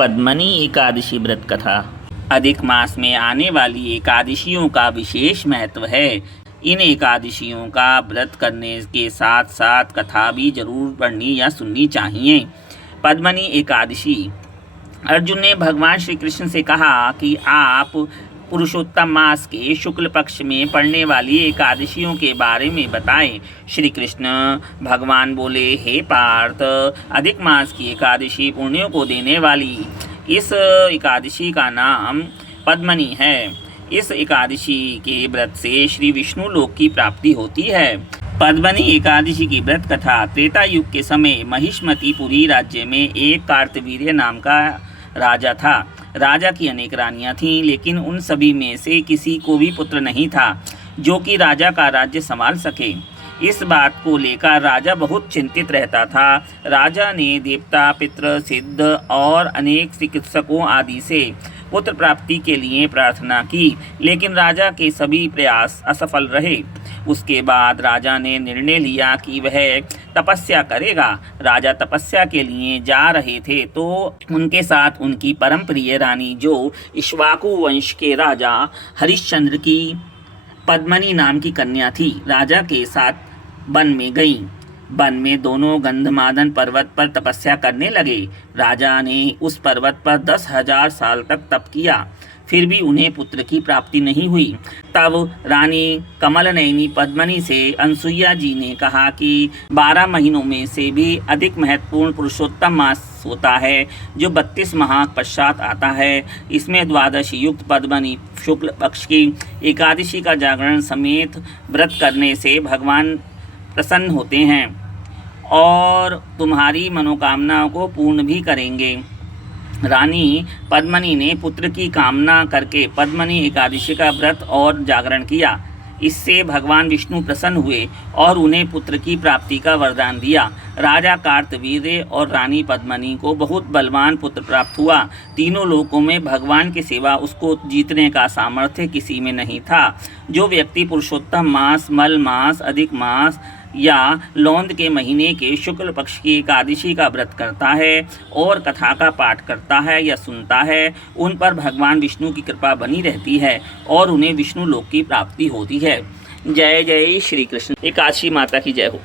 पद्मनी एकादशी व्रत कथा। अधिक मास में आने वाली एकादशियों का विशेष महत्व है। इन एकादशियों का व्रत करने के साथ साथ कथा भी जरूर पढ़नी या सुननी चाहिए। पद्मनी एकादशी। अर्जुन ने भगवान श्री कृष्ण से कहा कि आप पुरुषोत्तम मास के शुक्ल पक्ष में पड़ने वाली एकादशियों के बारे में बताएं। श्री कृष्ण भगवान बोले, हे पार्थ, अधिक मास की एकादशी पुण्यों को देने वाली इस एकादशी का नाम पद्मनी है। इस एकादशी के व्रत से श्री विष्णु लोक की प्राप्ति होती है। पद्मनी एकादशी की व्रत कथा। त्रेता युग के समय महिष्मतीपुरी राज्य में एक कार्तवीर्य नाम का राजा था। राजा की अनेक रानियां थीं, लेकिन उन सभी में से किसी को भी पुत्र नहीं था जो कि राजा का राज्य संभाल सके। इस बात को लेकर राजा बहुत चिंतित रहता था। राजा ने देवता, पितृ, सिद्ध और अनेक चिकित्सकों आदि से पुत्र प्राप्ति के लिए प्रार्थना की, लेकिन राजा के सभी प्रयास असफल रहे। उसके बाद राजा ने निर्णय लिया कि वह तपस्या करेगा। राजा तपस्या के लिए जा रहे थे तो उनके साथ उनकी परम प्रिय रानी, जो इक्ष्वाकु वंश के राजा हरिश्चंद्र की पद्मनी नाम की कन्या थी, राजा के साथ वन में गई। वन में दोनों गंधमादन पर्वत पर तपस्या करने लगे। राजा ने उस पर्वत पर 10,000 साल तक तप किया, फिर भी उन्हें पुत्र की प्राप्ति नहीं हुई। तब रानी कमलनयनी पद्मनी से अनसुईया जी ने कहा कि 12 महीनों में से भी अधिक महत्वपूर्ण पुरुषोत्तम मास होता है, जो 32 माह पश्चात आता है। इसमें द्वादशी युक्त पद्मनी शुक्ल पक्ष की एकादशी का जागरण समेत व्रत करने से भगवान प्रसन्न होते हैं और तुम्हारी मनोकामना को पूर्ण भी करेंगे। रानी पद्मनी ने पुत्र की कामना करके पद्मनी एकादशी का व्रत और जागरण किया। इससे भगवान विष्णु प्रसन्न हुए और उन्हें पुत्र की प्राप्ति का वरदान दिया। राजा कार्तवीर्य और रानी पद्मनी को बहुत बलवान पुत्र प्राप्त हुआ। तीनों लोकों में भगवान के सिवा उसको जीतने का सामर्थ्य किसी में नहीं था। जो व्यक्ति पुरुषोत्तम मास, मल मास, अधिक मास या लौंद के महीने के शुक्ल पक्ष की एकादशी का व्रत करता है और कथा का पाठ करता है या सुनता है, उन पर भगवान विष्णु की कृपा बनी रहती है और उन्हें विष्णु लोक की प्राप्ति होती है। जय जय श्री कृष्ण। एकादशी माता की जय हो।